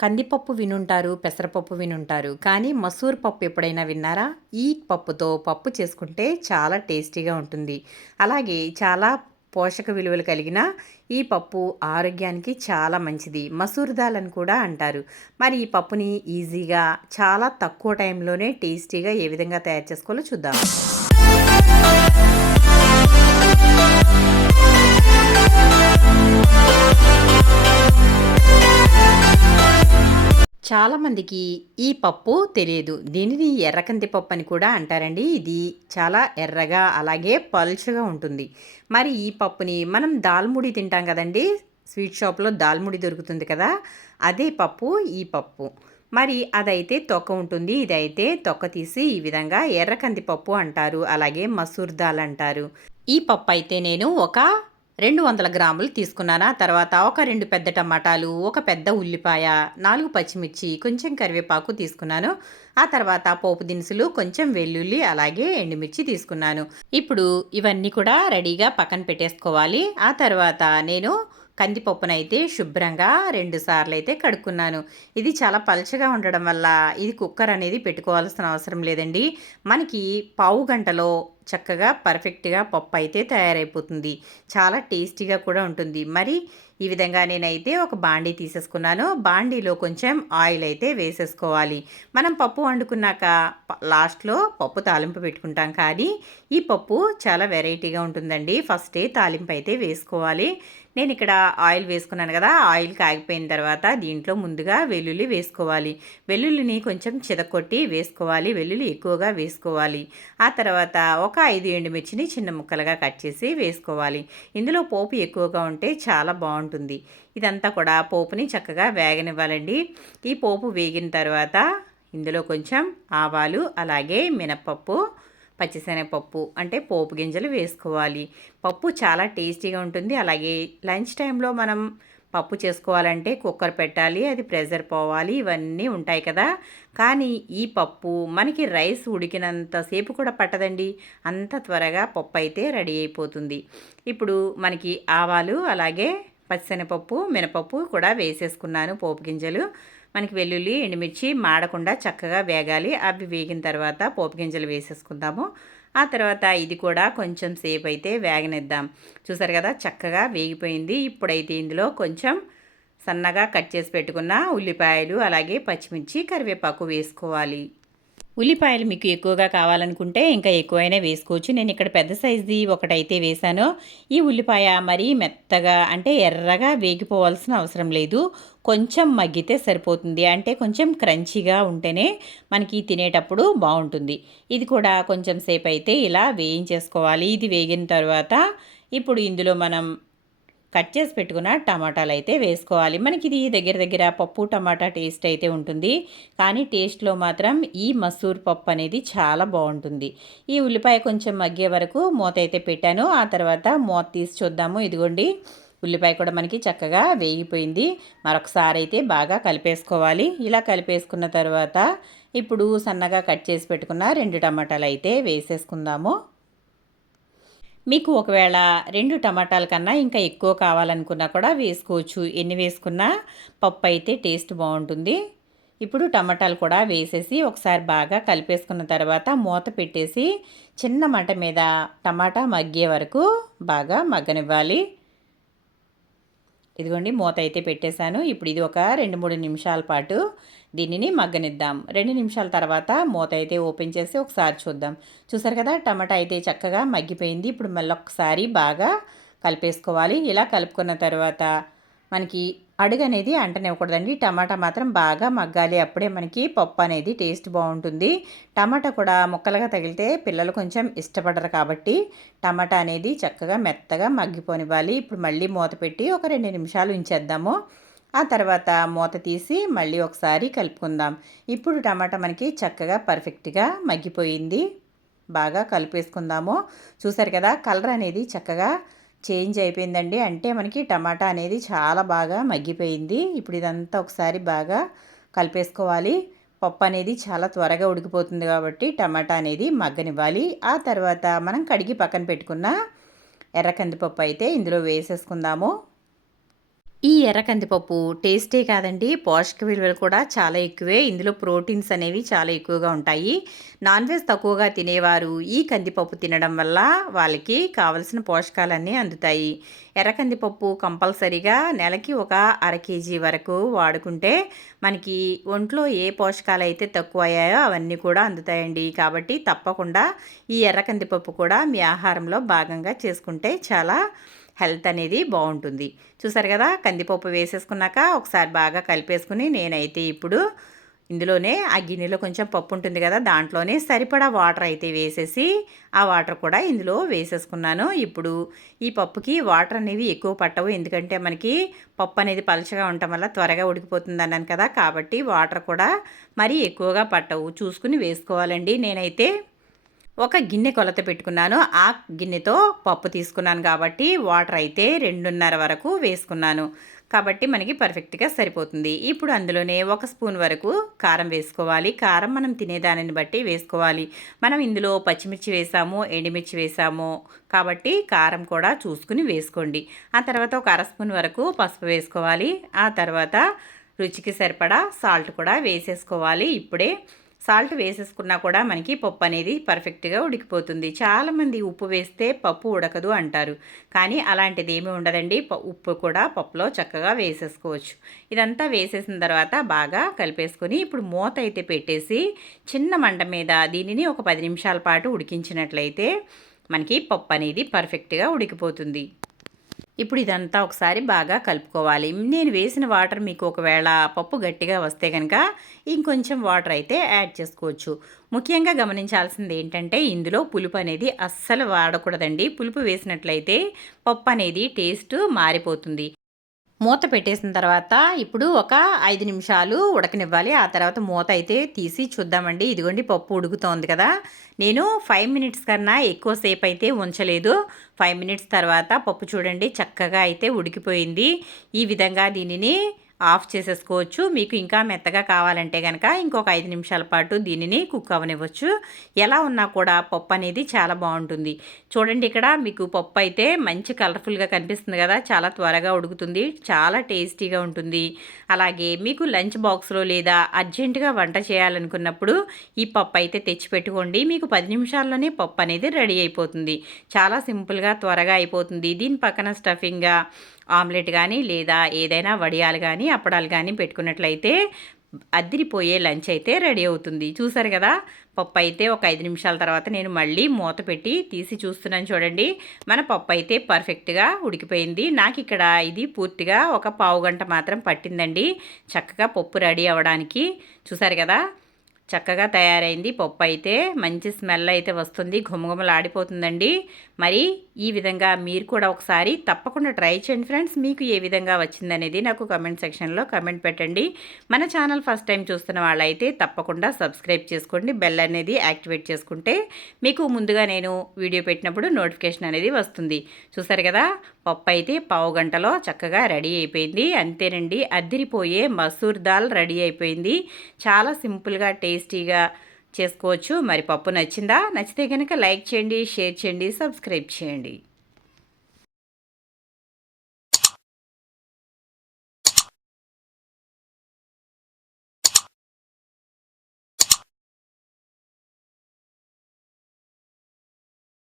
కందిపప్పు వినుంటారు, పెసరపప్పు వినుంటారు. కానీ మసూర్ పప్పు ఎప్పుడైనా విన్నారా? ఈ పప్పుతో పప్పు చేసుకుంటే చాలా టేస్టీగా ఉంటుంది. అలాగే చాలా పోషక విలువలు కలిగిన ఈ పప్పు ఆరోగ్యానికి చాలా మంచిది. మసూర్ దాల్ అని కూడా అంటారు. మరి ఈ పప్పుని ఈజీగా చాలా తక్కువ టైంలోనే టేస్టీగా ఏ విధంగా తయారు చేసుకోవాలో చూద్దాం. చాలామందికి ఈ పప్పు తెలియదు. దీనిని ఎర్రకంది పప్పు అని కూడా అంటారండి. ఇది చాలా ఎర్రగా అలాగే పలుచగా ఉంటుంది. మరి ఈ పప్పుని మనం దాల్ముడి తింటాం కదండీ! స్వీట్ షాప్‌లో దాల్ముడి దొరుకుతుంది కదా! అదే పప్పు ఈ పప్పు. మరి అదైతే తొక్క ఉంటుంది. ఇదైతే తొక్క తీసి ఈ విధంగా ఎర్రకంది పప్పు అంటారు. అలాగే మసూర్ దాల్ అంటారు. ఈ పప్పు అయితే నేను ఒక 200 గ్రాములు తీసుకున్నాను. ఆ తర్వాత ఒక 2 పెద్ద టమాటాలు, ఒక పెద్ద ఉల్లిపాయ, 4 పచ్చిమిర్చి, కొంచెం కరివేపాకు తీసుకున్నాను. ఆ తర్వాత పోపు దినుసులు, కొంచెం వెల్లుల్లి, అలాగే ఎండుమిర్చి తీసుకున్నాను. ఇప్పుడు ఇవన్నీ కూడా రెడీగా పక్కన పెట్టేసుకోవాలి. ఆ తర్వాత నేను కందిపప్పునైతే శుభ్రంగా 2 సార్లు అయితే కడుక్కున్నాను. ఇది చాలా పలచగా ఉండడం వల్ల ఇది కుక్కర్ అనేది పెట్టుకోవాల్సిన అవసరం లేదండి. మనకి పావు గంటలో చక్కగా పర్ఫెక్ట్‌గా పప్పు అయితే తయారైపోతుంది. చాలా టేస్టీగా కూడా ఉంటుంది. మరి ఈ విధంగా నేనైతే ఒక బాండీ తీసేసుకున్నాను. బాండీలో కొంచెం ఆయిల్ అయితే వేసేసుకోవాలి. మనం పప్పు వండుకున్నాక లాస్ట్‌లో పప్పు తాలింపు పెట్టుకుంటాం. కానీ ఈ పప్పు చాలా వెరైటీగా ఉంటుందండి. ఫస్టే తాలింపు అయితే వేసుకోవాలి. నేను ఇక్కడ ఆయిల్ వేసుకున్నాను కదా! ఆయిల్ కాగిపోయిన తర్వాత దీంట్లో ముందుగా వెల్లుల్లి వేసుకోవాలి. వెల్లుల్లిని కొంచెం చితక్కొట్టి వేసుకోవాలి. వెల్లుల్లి ఎక్కువగా వేసుకోవాలి. ఆ తర్వాత ఒక 5 ఎండుమిర్చిని చిన్న ముక్కలుగా కట్ చేసి వేసుకోవాలి. ఇందులో పోపు ఎక్కువగా ఉంటే చాలా బాగుంటుంది. ఇదంతా కూడా పోపుని చక్కగా వేగనివ్వాలండి. ఈ పోపు వేగిన తర్వాత ఇందులో కొంచెం ఆవాలు, అలాగే మినప్పప్పు, పచ్చిశనగపప్పు అంటే పోపు గింజలు వేసుకోవాలి. పప్పు చాలా టేస్టీగా ఉంటుంది. అలాగే లంచ్ టైంలో మనం పప్పు చేసుకోవాలంటే కుక్కర్ పెట్టాలి, అది ప్రెషర్ పోవాలి, ఇవన్నీ ఉంటాయి కదా! కానీ ఈ పప్పు మనకి రైస్ ఉడికినంత సేపు కూడా పట్టదండి. అంత త్వరగా పప్పు అయితే రెడీ అయిపోతుంది. ఇప్పుడు మనకి ఆవాలు, అలాగే పచ్చిశనగపప్పు, మినపప్పు కూడా వేసేసుకున్నాను పోపు గింజలు. మనకి వెల్లుల్లి, ఎండుమిర్చి మాడకుండా చక్కగా వేగాలి. అవి వేగిన తర్వాత పోపు గింజలు వేసేసుకుందాము. ఆ తర్వాత ఇది కూడా కొంచెం సేపు అయితే వేగనిద్దాం. చూసారు కదా చక్కగా వేగిపోయింది. ఇప్పుడైతే ఇందులో కొంచెం సన్నగా కట్ చేసి పెట్టుకున్న ఉల్లిపాయలు, అలాగే పచ్చిమిర్చి, కరివేపాకు వేసుకోవాలి. ఉల్లిపాయలు మీకు ఎక్కువగా కావాలనుకుంటే ఇంకా ఎక్కువైనా వేసుకోవచ్చు. నేను ఇక్కడ పెద్ద సైజుది ఒకటైతే వేశాను. ఈ ఉల్లిపాయ మరీ మెత్తగా అంటే ఎర్రగా వేగిపోవాల్సిన అవసరం లేదు. కొంచెం మగ్గితే సరిపోతుంది. అంటే కొంచెం క్రంచీగా ఉంటేనే మనకి తినేటప్పుడు బాగుంటుంది. ఇది కూడా కొంచెం సేపు అయితే ఇలా వేయించేసుకోవాలి. ఇది వేగిన తర్వాత ఇప్పుడు ఇందులో మనం కట్ చేసి పెట్టుకున్న టమాటాలు అయితే వేసుకోవాలి. మనకి ఇది దగ్గర దగ్గర పప్పు టమాటా టేస్ట్ అయితే ఉంటుంది. కానీ టేస్ట్లో మాత్రం ఈ మసూర్ పప్పు అనేది చాలా బాగుంటుంది. ఈ ఉల్లిపాయ కొంచెం మగ్గే వరకు మూత అయితే పెట్టాను. ఆ తర్వాత మూత తీసి చూద్దాము. ఇదిగోండి ఉల్లిపాయ కూడా మనకి చక్కగా వేగిపోయింది. మరొకసారి అయితే బాగా కలిపేసుకోవాలి. ఇలా కలిపేసుకున్న తర్వాత ఇప్పుడు సన్నగా కట్ చేసి పెట్టుకున్న 2 టమాటాలు అయితే వేసేసుకుందాము. మీకు ఒకవేళ 2 టమాటాల కన్నా ఇంకా ఎక్కువ కావాలనుకున్నా కూడా వేసుకోవచ్చు. ఎన్ని వేసుకున్నా పప్పు అయితే టేస్ట్ బాగుంటుంది. ఇప్పుడు టమాటాలు కూడా వేసేసి ఒకసారి బాగా కలిపేసుకున్న తర్వాత మూత పెట్టేసి చిన్న మంట మీద టమాటా మగ్గే వరకు బాగా మగ్గనివ్వాలి. ఇదిగోండి మూత అయితే పెట్టేశాను. ఇప్పుడు ఇది ఒక 2-3 నిమిషాల పాటు దీనిని మగ్గనిద్దాం. 2 నిమిషాల తర్వాత మూత అయితే ఓపెన్ చేసి ఒకసారి చూద్దాం. చూసారు కదా టమాటా అయితే చక్కగా మగ్గిపోయింది. ఇప్పుడు మళ్ళీ ఒకసారి బాగా కలిపేసుకోవాలి. ఇలా కలుపుకున్న తర్వాత మనకి అడుగు అనేది అంటనివ్వకూడదండి. టమాటా మాత్రం బాగా మగ్గాలి. అప్పుడే మనకి పప్పు అనేది టేస్ట్ బాగుంటుంది. టమాటా కూడా ముక్కలుగా తగిలితే పిల్లలు కొంచెం ఇష్టపడరు కాబట్టి టమాటా అనేది చక్కగా మెత్తగా మగ్గిపోనివ్వాలి. ఇప్పుడు మళ్ళీ మూత పెట్టి ఒక 2 నిమిషాలు ఉంచేద్దాము. ఆ తర్వాత మూత తీసి మళ్ళీ ఒకసారి కలుపుకుందాం. ఇప్పుడు టమాటా మనకి చక్కగా పర్ఫెక్ట్గా మగ్గిపోయింది. బాగా కలిపేసుకుందాము. చూసారు కదా కలర్ అనేది చక్కగా చేంజ్ అయిపోయిందండి. అంటే మనకి టమాటా అనేది చాలా బాగా మగ్గిపోయింది. ఇప్పుడు ఇదంతా ఒకసారి బాగా కలిపేసుకోవాలి. పప్పు అనేది చాలా త్వరగా ఉడికిపోతుంది కాబట్టి టమాటా అనేది మగ్గనివ్వాలి. ఆ తర్వాత మనం కడిగి పక్కన పెట్టుకున్న ఎర్ర కందిపప్పు అయితే ఇందులో వేసేసుకుందాము. ఈ ఎర్ర కందిపప్పు టేస్టే కాదండి, పోషక విలువలు కూడా చాలా ఎక్కువే. ఇందులో ప్రోటీన్స్ అనేవి చాలా ఎక్కువగా ఉంటాయి. నాన్ వెజ్ తక్కువగా తినేవారు ఈ కందిపప్పు తినడం వల్ల వాళ్ళకి కావలసిన పోషకాలన్నీ అందుతాయి. ఎర్ర కందిపప్పు కంపల్సరీగా నెలకి ఒక అర కేజీ వరకు వాడుకుంటే మనకి ఒంట్లో ఏ పోషకాలు అయితే తక్కువ అయ్యాయో అవన్నీ కూడా అందుతాయండి. కాబట్టి తప్పకుండా ఈ ఎర్ర కందిపప్పు కూడా మీ ఆహారంలో భాగంగా చేసుకుంటే చాలా హెల్త్ అనేది బాగుంటుంది. చూసారు కదా, కందిపప్పు వేసేసుకున్నాక ఒకసారి బాగా కలిపేసుకుని నేనైతే ఇప్పుడు ఇందులోనే ఆ గిన్నెలో కొంచెం పప్పు ఉంటుంది కదా, దాంట్లోనే సరిపడా వాటర్ అయితే వేసేసి ఆ వాటర్ కూడా ఇందులో వేసేసుకున్నాను. ఇప్పుడు ఈ పప్పుకి వాటర్ అనేవి ఎక్కువ పట్టవు, ఎందుకంటే మనకి పప్పు అనేది పలచగా ఉండటం వల్ల త్వరగా ఉడికిపోతుంది అన్నాను కదా, కాబట్టి వాటర్ కూడా మరీ ఎక్కువగా పట్టవు, చూసుకుని వేసుకోవాలండి. నేనైతే ఒక గిన్నె కొలత పెట్టుకున్నాను. ఆ గిన్నెతో పప్పు తీసుకున్నాను కాబట్టి వాటర్ అయితే 2:30 వరకు వేసుకున్నాను. కాబట్టి మనకి పర్ఫెక్ట్‌గా సరిపోతుంది. ఇప్పుడు అందులోనే ఒక స్పూన్ వరకు కారం వేసుకోవాలి. కారం మనం తినేదానిని బట్టి వేసుకోవాలి. మనం ఇందులో పచ్చిమిర్చి వేసాము, ఎండుమిర్చి వేసాము కాబట్టి కారం కూడా చూసుకుని వేసుకోండి. ఆ తర్వాత ఒక అర స్పూన్ వరకు పసుపు వేసుకోవాలి. ఆ తర్వాత రుచికి సరిపడా సాల్ట్ కూడా వేసేసుకోవాలి. ఇప్పుడే సాల్ట్ వేసేసుకున్నా కూడా మనకి పప్పు అనేది పర్ఫెక్ట్గా ఉడికిపోతుంది. చాలామంది ఉప్పు వేస్తే పప్పు ఉడకదు అంటారు, కానీ అలాంటిది ఏమీ ఉండదండి. ఉప్పు కూడా పప్పులో చక్కగా వేసేసుకోవచ్చు. ఇదంతా వేసేసిన తర్వాత బాగా కలిపేసుకొని ఇప్పుడు మూత అయితే పెట్టేసి చిన్న మంట మీద దీనిని ఒక 10 నిమిషాల పాటు ఉడికించినట్లయితే మనకి పప్పు అనేది పర్ఫెక్ట్గా ఉడికిపోతుంది. ఇప్పుడు ఇదంతా ఒకసారి బాగా కలుపుకోవాలి. నేను వేసిన వాటర్ మీకు ఒకవేళ పప్పు గట్టిగా వస్తే కనుక ఇంకొంచెం వాటర్ అయితే యాడ్ చేసుకోవచ్చు. ముఖ్యంగా గమనించాల్సింది ఏంటంటే ఇందులో పులుపు అనేది అస్సలు వాడకూడదండి. పులుపు వేసినట్లయితే పప్పు అనేది టేస్ట్ మారిపోతుంది. మూత పెట్టేసిన తర్వాత ఇప్పుడు ఒక 5 నిమిషాలు ఉడకనివ్వాలి. ఆ తర్వాత మూత అయితే తీసి చూద్దామండి. ఇదిగోండి పప్పు ఉడుకుతోంది కదా, నేను 5 మినిట్స్ కన్నా ఎక్కువ సేపు అయితే ఉంచలేదు. 5 మినిట్స్ తర్వాత పప్పు చూడండి చక్కగా అయితే ఉడికిపోయింది. ఈ విధంగా దీనిని ఆఫ్ చేసేసుకోవచ్చు. మీకు ఇంకా మెత్తగా కావాలంటే కనుక ఇంకొక 5 నిమిషాల పాటు దీనిని కుక్ అవ్వనివ్వచ్చు. ఎలా ఉన్నా కూడా పప్పు అనేది చాలా బాగుంటుంది. చూడండి ఇక్కడ మీకు పప్పు అయితే మంచి కలర్ఫుల్గా కనిపిస్తుంది కదా, చాలా త్వరగా ఉడుకుతుంది, చాలా టేస్టీగా ఉంటుంది. అలాగే మీకు లంచ్ బాక్స్లో లేదా అర్జెంటుగా వంట చేయాలనుకున్నప్పుడు ఈ పప్పు అయితే తెచ్చిపెట్టుకోండి. మీకు 10 నిమిషాల్లోనే పప్పు అనేది రెడీ అయిపోతుంది. చాలా సింపుల్గా త్వరగా అయిపోతుంది. దీని పక్కన స్టఫింగ్గా ఆమ్లెట్ కానీ లేదా ఏదైనా వడియాలు కానీ అప్పడాలు కానీ పెట్టుకున్నట్లయితే అద్దిరిపోయే లంచ్ అయితే రెడీ అవుతుంది. చూసారు కదా, పప్పు అయితే ఒక 5 నిమిషాల తర్వాత నేను మళ్ళీ మూత పెట్టి తీసి చూస్తున్నాను. చూడండి మన పప్పు అయితే పర్ఫెక్ట్గా ఉడికిపోయింది. నాకు ఇక్కడ ఇది పూర్తిగా ఒక పావు గంట మాత్రం పట్టిందండి చక్కగా పప్పు రెడీ అవ్వడానికి. చూసారు కదా, చక్కగా తయారైంది. పప్పు అయితే మంచి స్మెల్ అయితే వస్తుంది, ఘుమఘుమలాడిపోతుందండి. మరి ఈ విధంగా మీరు కూడా ఒకసారి తప్పకుండా ట్రై చేయండి ఫ్రెండ్స్. మీకు ఏ విధంగా వచ్చిందనేది నాకు కమెంట్ సెక్షన్లో కమెంట్ పెట్టండి. మన ఛానల్ ఫస్ట్ టైం చూస్తున్న వాళ్ళైతే తప్పకుండా సబ్స్క్రైబ్ చేసుకోండి. బెల్ అనేది యాక్టివేట్ చేసుకుంటే మీకు ముందుగా నేను వీడియో పెట్టినప్పుడు నోటిఫికేషన్ అనేది వస్తుంది. చూసారు కదా, పప్పు అయితే పావు గంటలో చక్కగా రెడీ అయిపోయింది. అంతేనండి, అద్దిరిపోయే మసూర్ దాల్ రెడీ అయిపోయింది. చాలా సింపుల్గా టేస్టీగా చేసుకోవచ్చు. మరి పప్పు నచ్చిందా? నచ్చితే కనుక లైక్ చేయండి, షేర్ చేయండి, సబ్స్క్రైబ్ చేయండి.